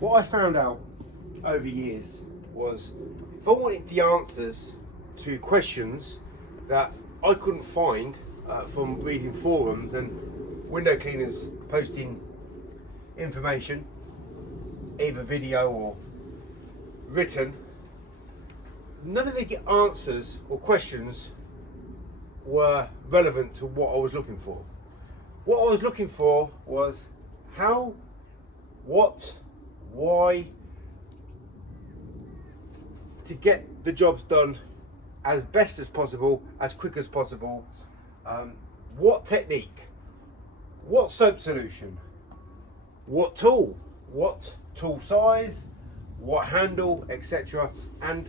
What I found out over years was if I wanted the answers to questions that I couldn't find from reading forums and window cleaners posting information, either video or written, none of the answers or questions were relevant to what I was looking for. What I was looking for was how, what, why, to get the jobs done as best as possible, as quick as possible. What technique, what soap solution, what tool size, what handle, etc. And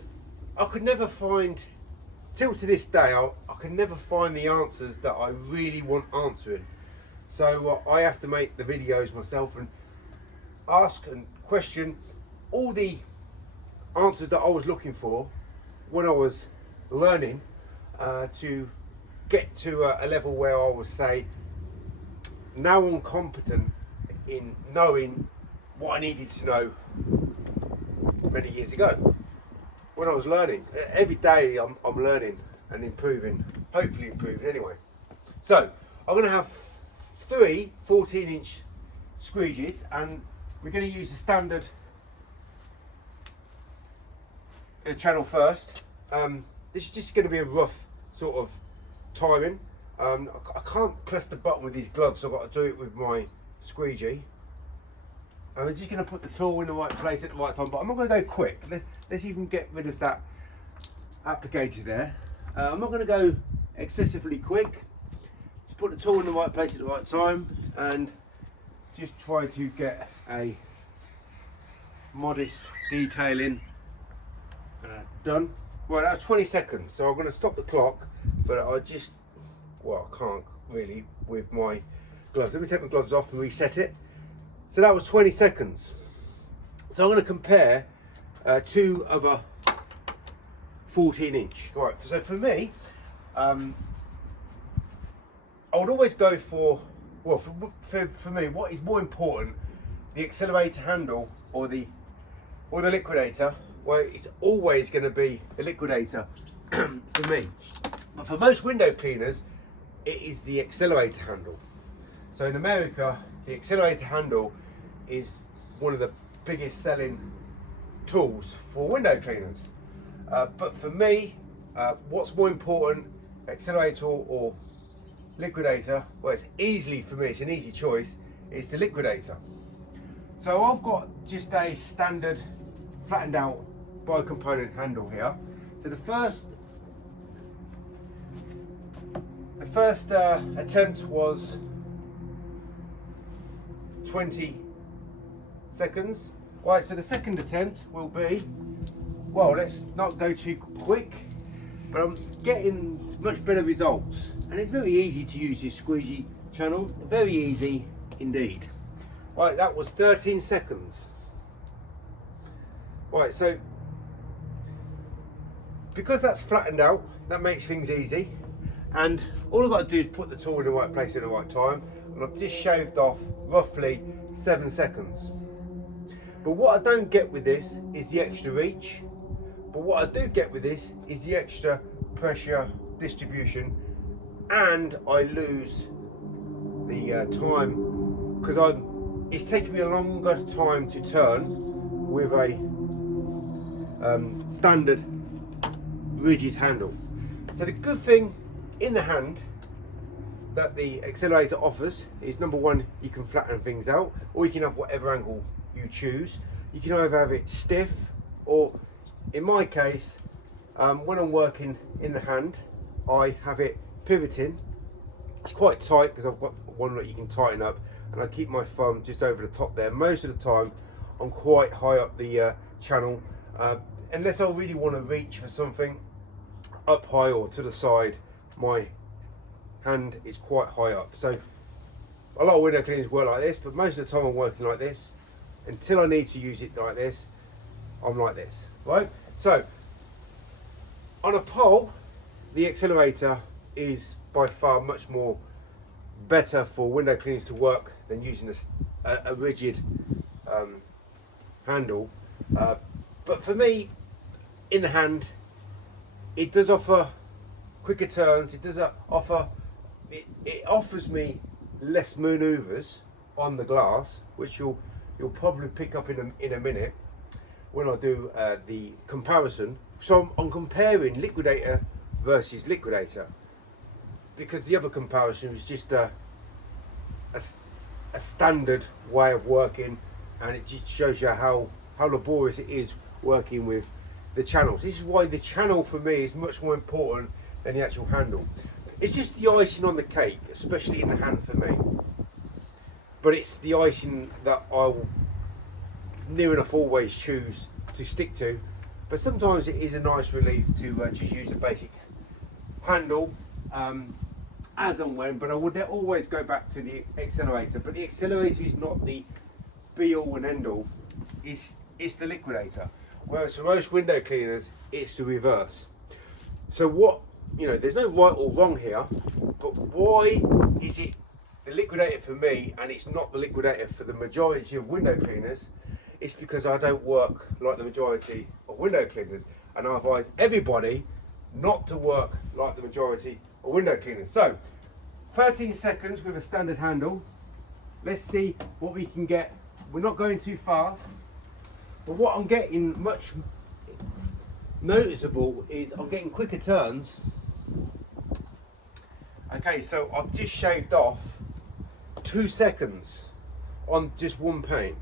I could never find, till to this day, I can never find the answers that I really want answering. So I have to make the videos myself and ask and question all the answers that I was looking for when I was learning to get to a level where I would say now I'm competent in knowing what I needed to know many years ago when I was learning. Every day I'm learning and improving, hopefully improving anyway. So I'm going to have 3 14-inch squeegees, and we're going to use a standard channel first. This is just going to be a rough sort of timing. I can't press the button with these gloves, so I've got to do it with my squeegee. And I'm just going to put the tool in the right place at the right time, but I'm not going to go quick. Let's even get rid of that applicator there. I'm not going to go excessively quick. Just put the tool in the right place at the right time and just try to get a modest detailing done. Right, that was 20 seconds, so I'm going to stop the clock, but I can't really with my gloves. Let me take my gloves off and reset it. So that was 20 seconds. So I'm going to compare 2 other 14-inch. Right, so for me, I would always go for, well, for me, what is more important, the Accelerator handle or the Liquidator? Well, it's always going to be the Liquidator for me. But for most window cleaners, it is the Accelerator handle. So in America, the Accelerator handle is one of the biggest selling tools for window cleaners. But for me, what's more important, Accelerator or Liquidator? Well, it's easily, for me, it's an easy choice, it's the Liquidator. So I've got just a standard flattened out bi-component handle here. So the first attempt was 20 seconds. Right, so the second attempt will be, well, let's not go too quick, but I'm getting much better results. And it's very easy to use this squeegee channel, very easy indeed. Right, that was 13 seconds. Right, so because that's flattened out, that makes things easy. And all I've got to do is put the tool in the right place at the right time. And I've just shaved off roughly 7 seconds. But what I don't get with this is the extra reach. But what I do get with this is the extra pressure distribution. And I lose the time, because it's taking me a longer time to turn with a standard rigid handle. So the good thing in the hand that the Accelerator offers is, number one, you can flatten things out, or you can have whatever angle you choose. You can either have it stiff, or in my case, when I'm working in the hand, I have it pivoting. It's quite tight because I've got one that you can tighten up, and I keep my thumb just over the top there. Most of the time I'm quite high up the channel, unless I really want to reach for something up high or to the side. My hand is quite high up, so a lot of window cleaners work like this, but most of the time I'm working like this. Until I need to use it like this, I'm like this, right? So on a pole, the Accelerator is by far much more better for window cleaners to work than using a rigid handle. But for me, in the hand, it does offer quicker turns. It does offer, it offers me less manoeuvres on the glass, which you'll probably pick up in a minute when I do the comparison. So I'm comparing Liquidator versus Liquidator, because the other comparison is just a standard way of working, and it just shows you how laborious it is working with the channels. This is why the channel for me is much more important than the actual handle. It's just the icing on the cake, especially in the hand for me. But it's the icing that I will near enough always choose to stick to. But sometimes it is a nice relief to just use a basic handle as and when. But I would always go back to the Accelerator. But the Accelerator is not the be all and end all. It's the Liquidator. Whereas for most window cleaners, it's the reverse. So what, there's no right or wrong here, but why is it the Liquidator for me and it's not the Liquidator for the majority of window cleaners? It's because I don't work like the majority of window cleaners, and I advise everybody not to work like the majority of window cleaners. So 13 seconds with a standard handle. Let's see what we can get. We're not going too fast, but what I'm getting much noticeable is I'm getting quicker turns. Okay, so I've just shaved off 2 seconds on just one paint.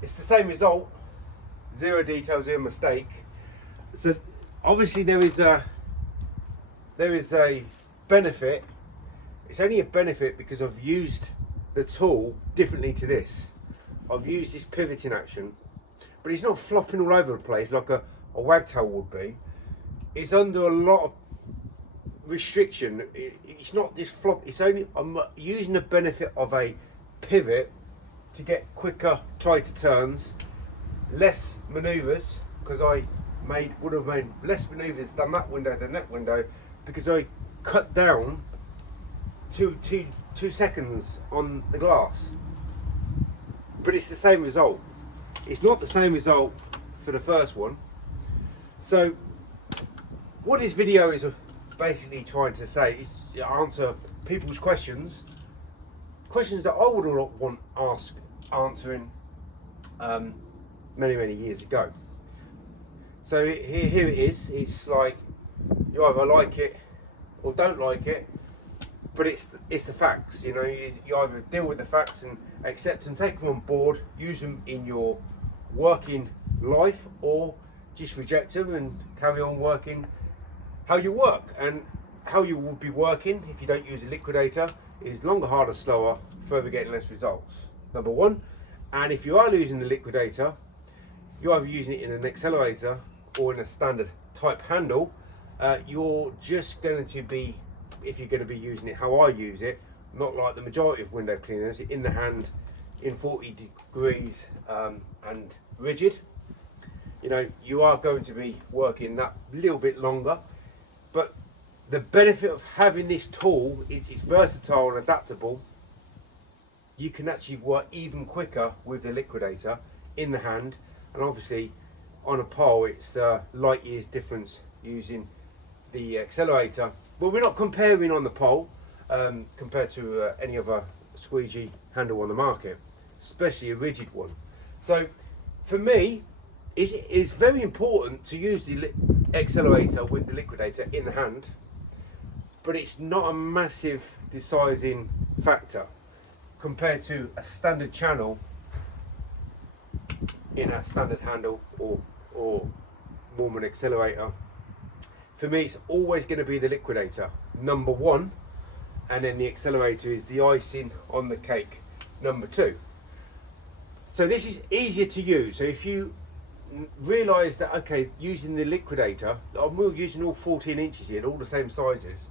It's the same result, 0 detail, 0 mistake. So obviously there is a benefit. It's only a benefit because I've used the tool differently to this. I've used this pivoting action, but it's not flopping all over the place like a wagtail would be. It's under a lot of restriction. It's not this flop. It's only, I'm using the benefit of a pivot to get quicker tighter turns, less manoeuvres, because I would have made less manoeuvres than that window, because I cut down two seconds on the glass. But it's the same result. It's not the same result for the first one. So what this video is basically trying to say is answer people's questions that I would want answering many years ago. So here it is. It's like you either like it or don't like it, but it's the facts. You either deal with the facts and accept and take them on board, use them in your working life, or just reject them and carry on working how you work. And how you will be working if you don't use a Liquidator is longer, harder, slower, further getting less results, number one. And if you are using the Liquidator, you're either using it in an Accelerator or in a standard type handle. You're just going to be, if you're going to be using it how I use it, not like the majority of window cleaners, in the hand, in 40 degrees and rigid. You are going to be working that little bit longer, but the benefit of having this tool is it's versatile and adaptable. You can actually work even quicker with the Liquidator in the hand, and obviously on a pole it's light years difference using the Accelerator. But we're not comparing on the pole compared to any other squeegee handle on the market, especially a rigid one. So for me, it's very important to use the Accelerator with the Liquidator in the hand, but it's not a massive deciding factor compared to a standard channel in a standard handle or more an Accelerator. For me, it's always going to be the Liquidator, number one, and then the Accelerator is the icing on the cake, number two. So this is easier to use. So if you realise that, okay, using the Liquidator, I'm using all 14 inches here, all the same sizes.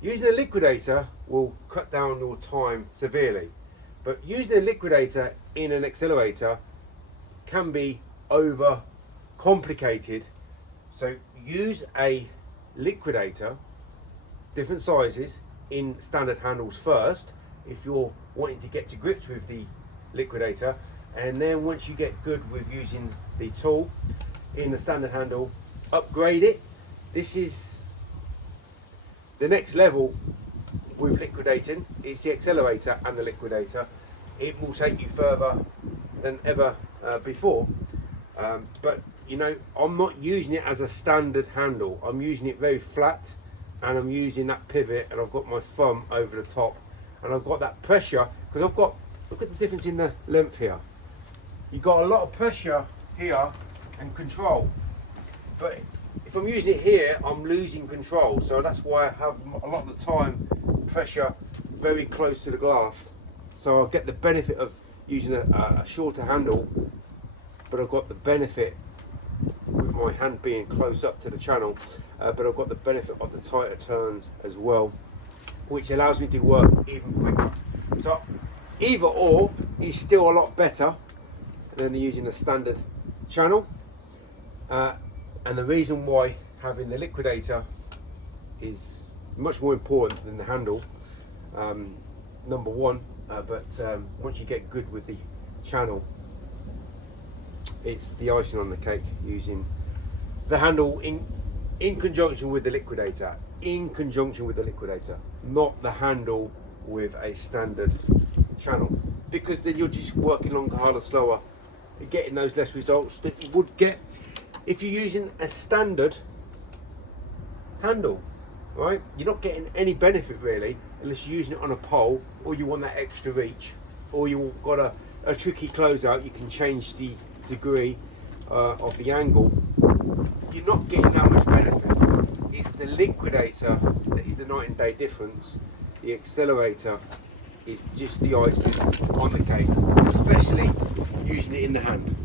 Using a Liquidator will cut down your time severely, but using a Liquidator in an Accelerator can be over complicated. So use a Liquidator, different sizes, in standard handles first if you're wanting to get to grips with the Liquidator, And then once you get good with using the tool in the standard handle, upgrade it. This is the next level with liquidating. It's the Accelerator and the Liquidator. It will take you further than ever before. But you know, I'm not using it as a standard handle. I'm using it very flat, and I'm using that pivot, and I've got my thumb over the top, and I've got that pressure because I've got, look at the difference in the length here. You've got a lot of pressure here and control, but if I'm using it here, I'm losing control. So that's why I have a lot of the time pressure very close to the glass. So I'll get the benefit of using a shorter handle, but I've got the benefit with my hand being close up to the channel, but I've got the benefit of the tighter turns as well, which allows me to work even quicker. So either or is still a lot better than using a standard channel, and the reason why having the Liquidator is much more important than the handle, number one, but once you get good with the channel, it's the icing on the cake using the handle in conjunction with the Liquidator, not the handle with a standard channel, because then you're just working longer, harder, slower, getting those less results that you would get if you're using a standard handle, right? You're not getting any benefit really unless you're using it on a pole, or you want that extra reach, or you've got a tricky closeout. You can change the degree of the angle. You're not getting that much benefit. It's the Liquidator that is the night and day difference. The Accelerator is just the icing on the cake, especially using it in the hand.